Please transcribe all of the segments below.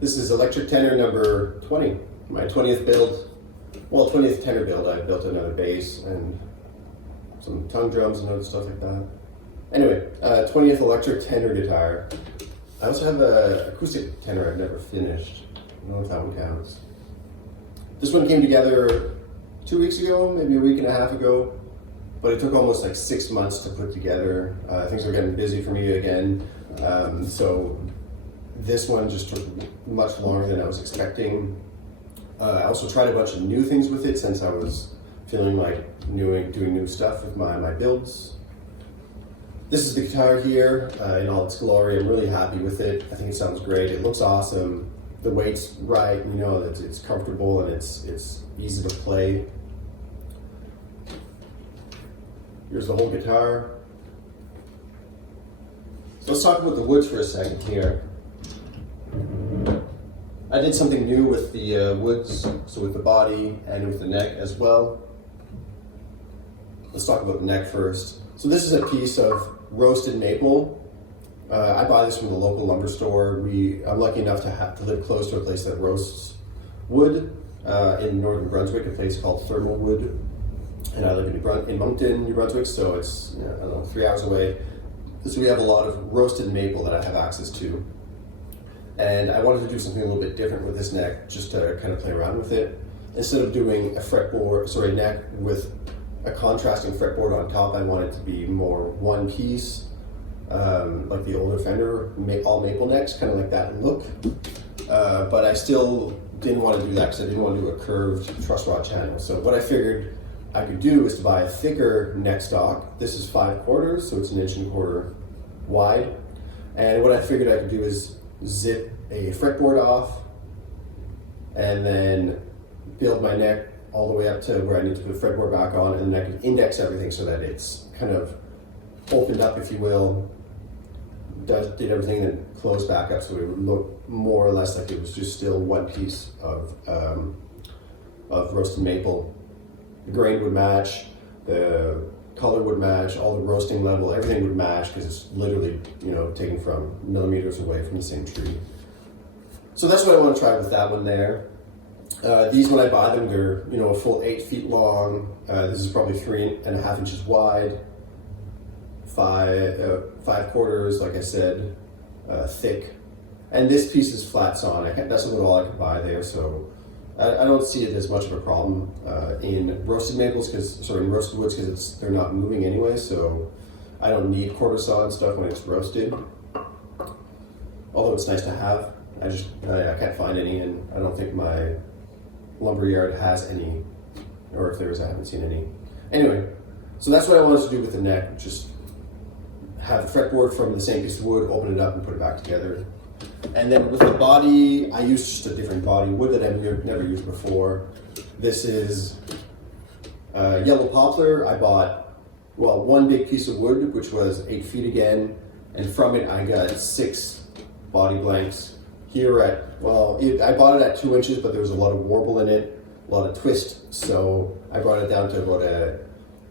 This is electric tenor number 20, my 20th build. Well, 20th tenor build. I built another bass and some tongue drums and other stuff like that. Anyway, 20th electric tenor guitar. I also have an acoustic tenor I've never finished. I don't know if that one counts. This one came together 2 weeks ago, maybe a week and a half ago, but it took almost like 6 months to put together. Things were getting busy for me again, so this one just took much longer than I was expecting. I also tried a bunch of new things with it since I was feeling like doing new stuff with my builds. This is the guitar here in all its glory. I'm really happy with it. I think it sounds great. It looks awesome. The weight's right, you know, it's comfortable and it's easy to play. Here's the whole guitar. So let's talk about the woods for a second here. I did something new with the woods, so with the body and with the neck as well. Let's talk about the neck first. So this is a piece of roasted maple. I buy this from the local lumber store. I'm lucky enough to live close to a place that roasts wood in northern Brunswick, a place called Thermal Wood. And I live in Moncton, New Brunswick, so it's, I don't know, 3 hours away. So we have a lot of roasted maple that I have access to. And I wanted to do something a little bit different with this neck, just to kind of play around with it. Instead of doing a neck with a contrasting fretboard on top, I wanted to be more one piece, like the older Fender all maple necks, kind of like that look. But I still didn't want to do that because I didn't want to do a curved truss rod channel. So what I figured I could do is to buy a thicker neck stock. This is 5/4, so it's 1.25 inches wide. And what I figured I could do is zip a fretboard off and then build my neck all the way up to where I need to put the fretboard back on, and then I can index everything so that it's kind of opened up, if you will, did everything and then closed back up so it would look more or less like it was just still one piece of roasted maple. The grain would match, the color would match, all the roasting level, everything would match because it's literally, you know, taken from millimeters away from the same tree. So that's what I want to try with that one there. These, when I buy them, they're, you know, a full 8 feet long. This is probably 3.5 inches wide, 5/4, like I said, thick. And this piece is flat sawn. That's about all I could buy there, so I don't see it as much of a problem in roasted maples, in roasted woods, because they're not moving anyway, so I don't need quarter saw and stuff when it's roasted. Although it's nice to have. I can't find any, and I don't think my lumberyard has any, or if there is, I haven't seen any. Anyway, so that's what I wanted to do with the neck, just have the fretboard from the same piece of wood, open it up and put it back together. And then with the body, I used just a different body, wood that I've never used before. This is yellow poplar. I bought, well, one big piece of wood, which was 8 feet again, and from it I got 6 body blanks. Here I bought it at 2 inches, but there was a lot of warble in it, a lot of twist, so I brought it down to about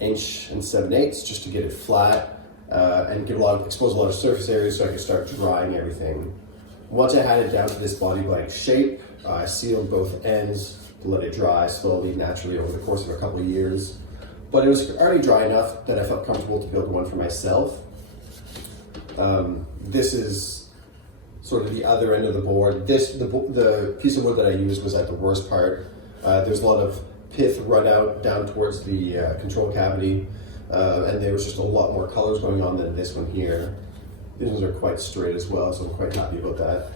1 7/8 inches just to get it flat and expose a lot of surface area so I could start drying everything. Once I had it down to this body blank shape, I sealed both ends to let it dry slowly, naturally over the course of a couple of years. But it was already dry enough that I felt comfortable to build one for myself. This is sort of the other end of the board. The piece of wood that I used was at the worst part. There's a lot of pith run out down towards the control cavity, and there was just a lot more colors going on than this one here. These ones are quite straight as well, so I'm quite happy about that.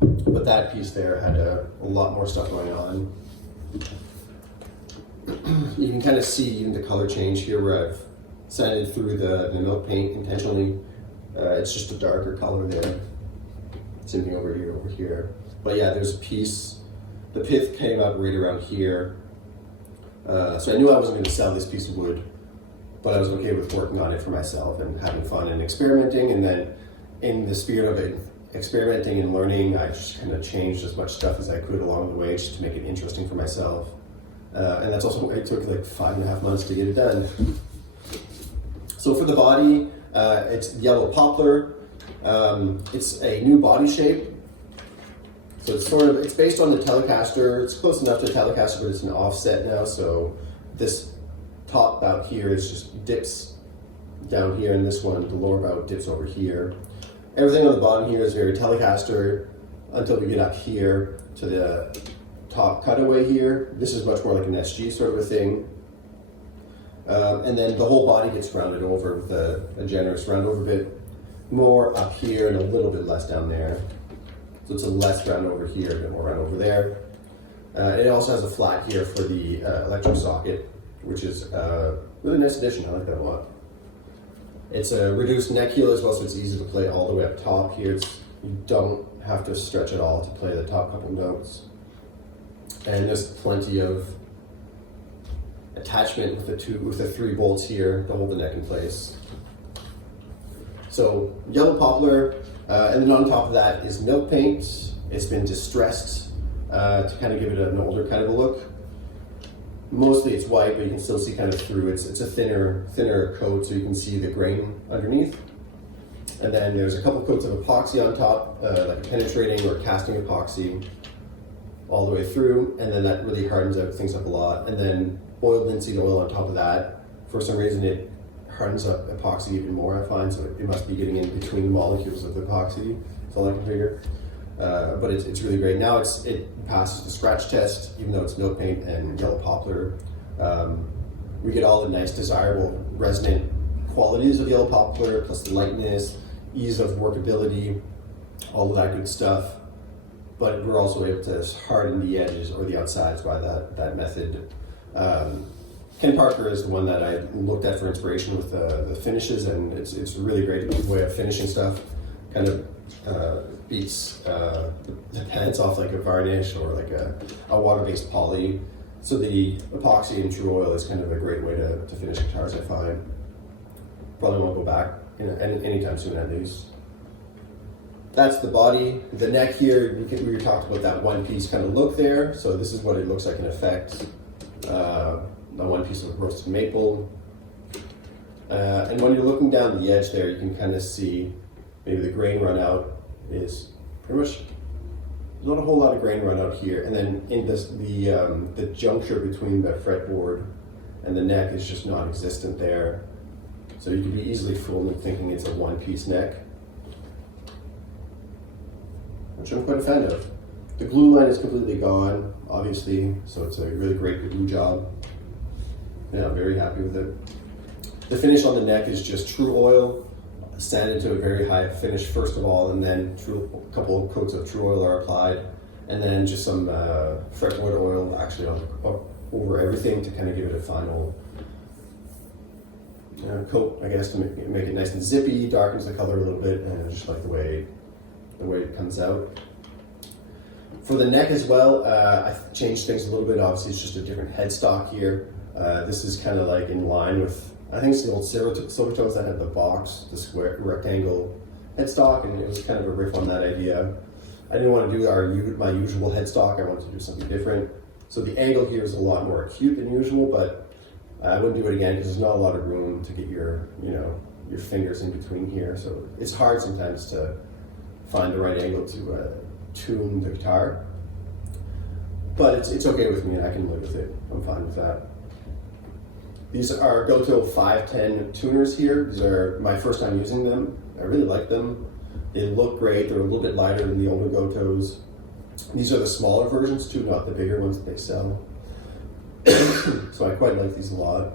But that piece there had a lot more stuff going on. You can kind of see even the color change here where I've sanded through the milk paint intentionally. It's just a darker color there. Something over here. But yeah, there's a piece, the pith came up right around here. So I knew I wasn't going to sell this piece of wood, but I was okay with working on it for myself and having fun and experimenting. And then in the spirit of it, experimenting and learning, I just kind of changed as much stuff as I could along the way just to make it interesting for myself. And that's also why it took like 5.5 months to get it done. So for the body, it's yellow poplar. It's a new body shape. So it's based on the Telecaster. It's close enough to a Telecaster, but it's an offset now. So this top bout here is just dips down here, and this one, the lower bout, dips over here. Everything on the bottom here is very Telecaster until we get up here to the top cutaway here. This is much more like an SG sort of a thing. And then the whole body gets rounded over with a generous round over bit, more up here and a little bit less down there. So it's a less round over here, a bit more round over there. It also has a flat here for the Electrosocket, which is a really nice addition. I like that a lot. It's a reduced neck heel as well, so it's easy to play all the way up top here. You don't have to stretch at all to play the top couple notes. And there's plenty of attachment with the 3 bolts here to hold the neck in place. So yellow poplar, and then on top of that is milk paint. It's been distressed to kind of give it an older kind of a look. Mostly it's white, but you can still see kind of through. It's a thinner coat, so you can see the grain underneath. And then there's a couple coats of epoxy on top, like penetrating or casting epoxy all the way through, and then that really hardens things up a lot. And then oiled linseed oil on top of that. For some reason it hardens up epoxy even more, I find, so it must be getting in between the molecules of the epoxy. That's all I can figure. But it's really great. Now it passes the scratch test, even though it's milk paint and yellow poplar. We get all the nice, desirable, resonant qualities of yellow poplar, plus the lightness, ease of workability, all of that good stuff. But we're also able to harden the edges or the outsides by that method. Ken Parker is the one that I looked at for inspiration with the finishes, and it's a really great way of finishing stuff. Kind of beats the pants off like a varnish or like a water-based poly. So the epoxy and tru-oil is kind of a great way to finish guitars, I find. Probably won't go back anytime soon, at least. That's the body. The neck here, we talked about that one piece kind of look there. So this is what it looks like in effect. The one piece of roasted maple. And when you're looking down the edge there, you can kind of see maybe the grain run out is pretty much not a whole lot of grain run out here. And then in this, the juncture between the fretboard and the neck is just non-existent there. So you could be easily fooled into thinking it's a one-piece neck, which I'm quite a fan of. The glue line is completely gone, obviously, so it's a really great glue job. Yeah, I'm very happy with it. The finish on the neck is just tru-oil, sanded to a very high finish first of all, and then a couple of coats of tru-oil are applied, and then just some fretboard oil actually over everything to kind of give it a final coat, I guess, to make it nice and zippy, darkens the color a little bit, and I just like the way it comes out. For the neck as well, I've changed things a little bit. Obviously, it's just a different headstock here. This is kind of like in line with, I think it's the old Silvertones that had the box, the square rectangle headstock, and it was kind of a riff on that idea. I didn't want to do my usual headstock. I wanted to do something different. So the angle here is a lot more acute than usual, but I wouldn't do it again because there's not a lot of room to get your fingers in between here. So it's hard sometimes to find the right angle to tune the guitar. But it's okay with me, and I can live with it. I'm fine with that. These are Gotoh 510 tuners here. These are my first time using them. I really like them. They look great. They're a little bit lighter than the older Gotohs. These are the smaller versions too, not the bigger ones that they sell. So I quite like these a lot.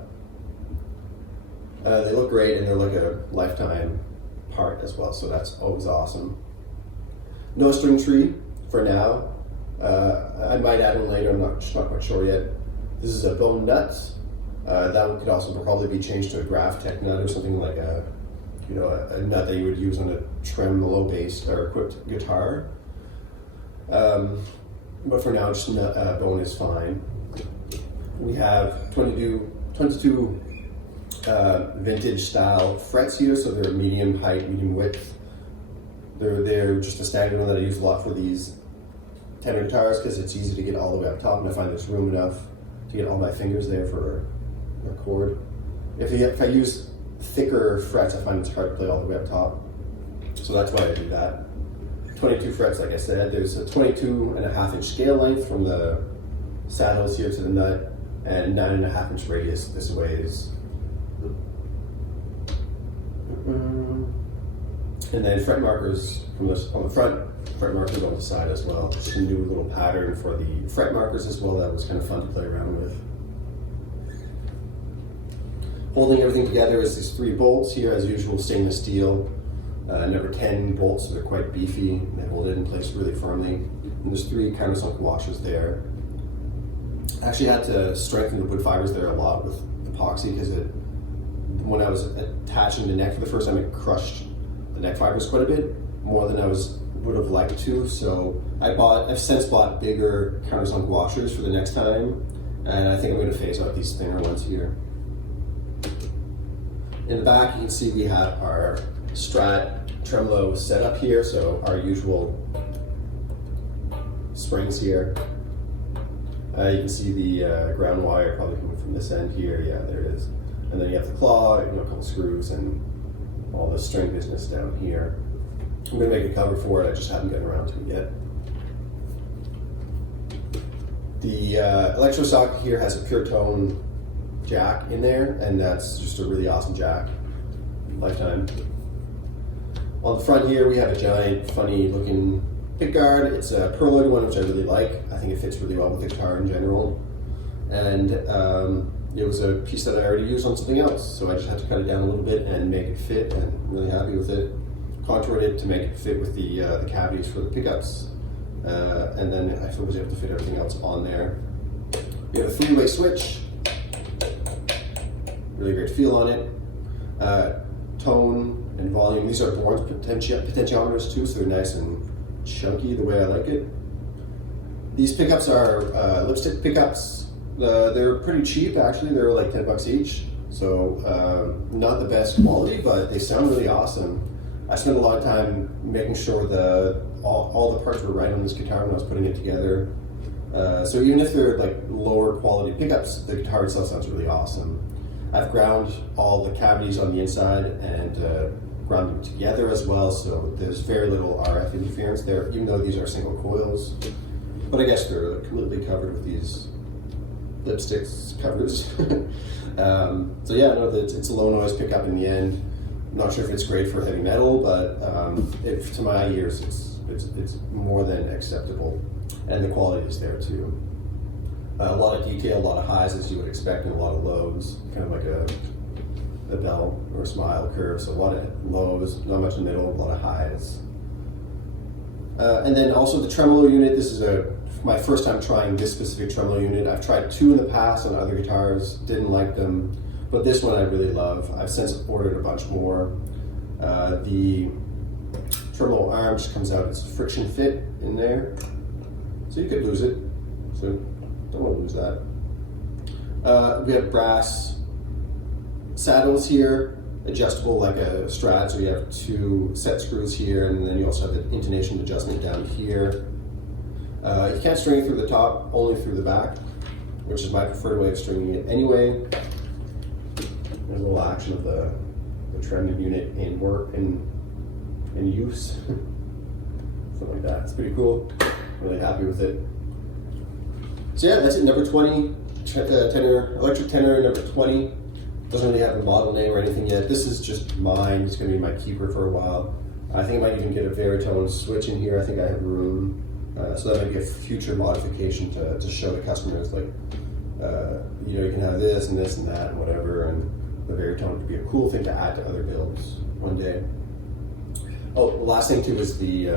They look great, and they're like a lifetime part as well, so that's always awesome. No string tree for now. I might add one later, I'm just not quite sure yet. This is a bone nut. That one could also probably be changed to a graph tech nut or something like a nut that you would use on a trem low bass or equipped guitar. But for now, just bone is fine. We have 22 vintage style frets here, so they're medium height, medium width. They're just a standard one that I use a lot for these tenor guitars because it's easy to get all the way up top, and I find there's room enough to get all my fingers there for a chord. If I use thicker frets, I find it's hard to play all the way up top, so that's why I do that. 22 frets, like I said. There's a 22.5-inch scale length from the saddles here to the nut, and 9.5-inch radius this way is. And then fret markers from this on the front, fret markers on the side as well. Just a new little pattern for the fret markers as well. That was kind of fun to play around with. Holding everything together is these 3 bolts here, as usual, stainless steel. Number 10 bolts, so they're quite beefy. They hold it in place really firmly. And there's 3 countersunk washers there. I actually had to strengthen the wood fibers there a lot with epoxy because when I was attaching the neck for the first time, it crushed the neck fibers quite a bit, more than I would have liked to. So I've since bought bigger countersunk washers for the next time, and I think I'm going to phase out these thinner ones here. In the back, you can see we have our strat tremolo setup here, so our usual springs here. You can see the ground wire probably coming from this end here. Yeah, there it is. And then you have the claw, a couple screws, and all the string business down here. I'm going to make a cover for it. I just haven't gotten around to it yet. The Electrosocket here has a PureTone jack in there, and that's just a really awesome jack. Lifetime. On the front here, we have a giant, funny looking pickguard. It's a pearloid one, which I really like. I think it fits really well with the guitar in general. And it was a piece that I already used on something else, so I just had to cut it down a little bit and make it fit, and I'm really happy with it. Contoured it to make it fit with the cavities for the pickups, and then I was able to fit everything else on there. We have a 3-way switch, really great feel on it. Tone and volume, these are Bourns potentiometers too, so they're nice and chunky the way I like it. These pickups are lipstick pickups. They're pretty cheap actually, they're like $10 each, so not the best quality, but they sound really awesome. I spent a lot of time making sure all the parts were right on this guitar when I was putting it together. So even if they're like lower quality pickups, the guitar itself sounds really awesome. I've ground all the cavities on the inside and ground them together as well, so there's very little RF interference there, even though these are single coils. But I guess they're completely covered with these lipsticks covers. So yeah, no, it's a low noise pickup in the end. I'm not sure if it's great for heavy metal, but to my ears, it's more than acceptable, and the quality is there too. A lot of detail, a lot of highs as you would expect, and a lot of lows, kind of like a bell or a smile curve. So a lot of lows, not much in the middle, a lot of highs. And then also the tremolo unit. This is my first time trying this specific tremolo unit. I've tried 2 in the past on other guitars, didn't like them, but this one I really love. I've since ordered a bunch more. The tremolo arm just comes out, it's friction fit in there, so you could lose it, so don't want to lose that. We have brass saddles here, adjustable like a strat, so you have 2 set screws here, and then you also have the intonation adjustment down here. You can't string it through the top, only through the back, which is my preferred way of stringing it anyway. There's a little action of the trem unit in work and in use. Something like that. It's pretty cool. Really happy with it. So yeah, that's it. Number 20, tenor, electric tenor, number 20. Doesn't really have a model name or anything yet. This is just mine. It's going to be my keeper for a while. I think I might even get a baritone switch in here. I think I have room. So that might be a future modification to show the customers, like, you can have this and this and that and whatever, and the baritone could be a cool thing to add to other builds one day. Oh, the last thing too is the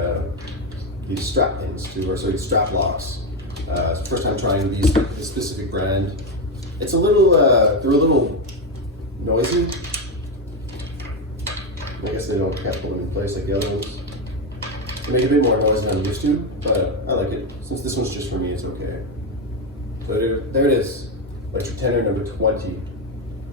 strap pins too, or sorry, strap locks. First time trying this specific brand. It's a little, they're a little noisy. I guess they don't keep them in place like the other ones. They make a bit more noise than I'm used to, but I like it. Since this one's just for me, it's okay. So there it is, electric tenor number 20.